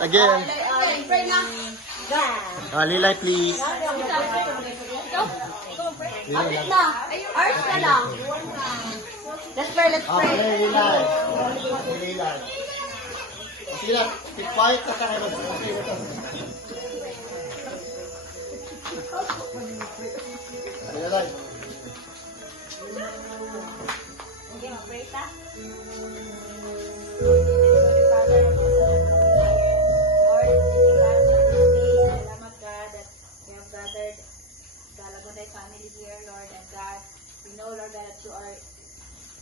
Again. Lilay, please. Arts ka lang. Let's pray, let's pray. Okay, Lilay. Lilay. Sige na, keep quiet ka tayo. Lilay. Okay, mag-pray ta. Family here, Lord and God. We know, Lord God, that you are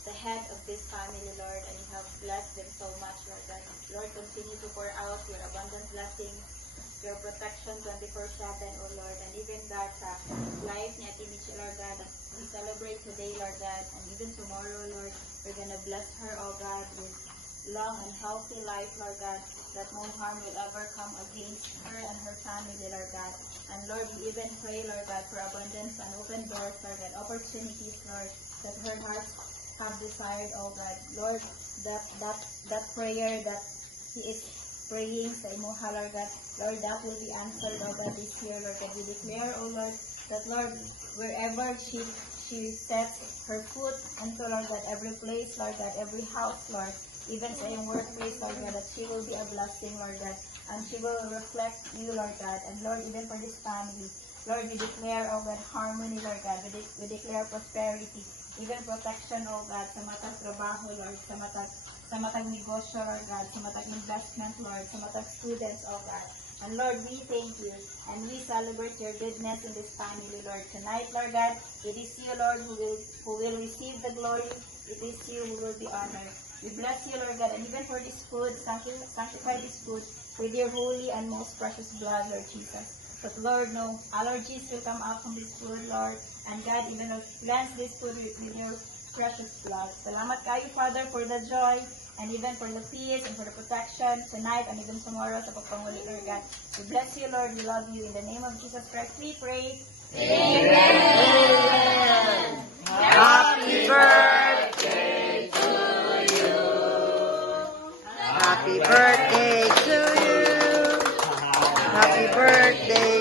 the head of this family, Lord, and you have blessed them so much, Lord God. Lord, continue to pour out your abundant blessings, your protection 24/7, oh Lord, and even God, sa life ni Ate Michi, Lord God, that we celebrate today, Lord God, and even tomorrow, Lord, we're gonna bless her, oh God, with long and healthy life, Lord God, that no harm will ever come against her and her family, Lord God. And Lord, we even pray, Lord God, for abundance and open doors, Lord God, opportunities, Lord, that her heart have desired, oh God. Lord, that prayer that she is praying sa imuha, Lord God, Lord, that will be answered, oh God, this year, Lord God. We declare, oh Lord, that Lord, wherever she sets her foot into, Lord God, every place, Lord God, every house, Lord, even sa iyong workplace, Lord God, that she will be a blessing, Lord God, and she will reflect you, Lord God. And Lord, even for this family, Lord, we declare, oh God, harmony, Lord God. We declare prosperity, even protection, oh God, sa matag trabaho, Lord, sa matag negosyo, Lord God, sa matag investment, Lord, sa matag students, oh God. And Lord, we thank you, and we celebrate your goodness in this family, Lord. Tonight, Lord God, it is you, Lord, who will receive the glory. It is you who will be honored. We bless you, Lord God, and even for this food, sanctify this food with your holy and most precious blood, Lord Jesus. But Lord, no allergies will come out from this food, Lord. And God, even cleanse this food with your precious blood. Salamat kayo, Father, for the joy, and even for the peace, and for the protection tonight, and even tomorrow sa pagpanguli, Lord God. We bless you, Lord. We love you. In the name of Jesus Christ, we pray. Amen. Happy birthday to you. Happy birthday to you. Happy birthday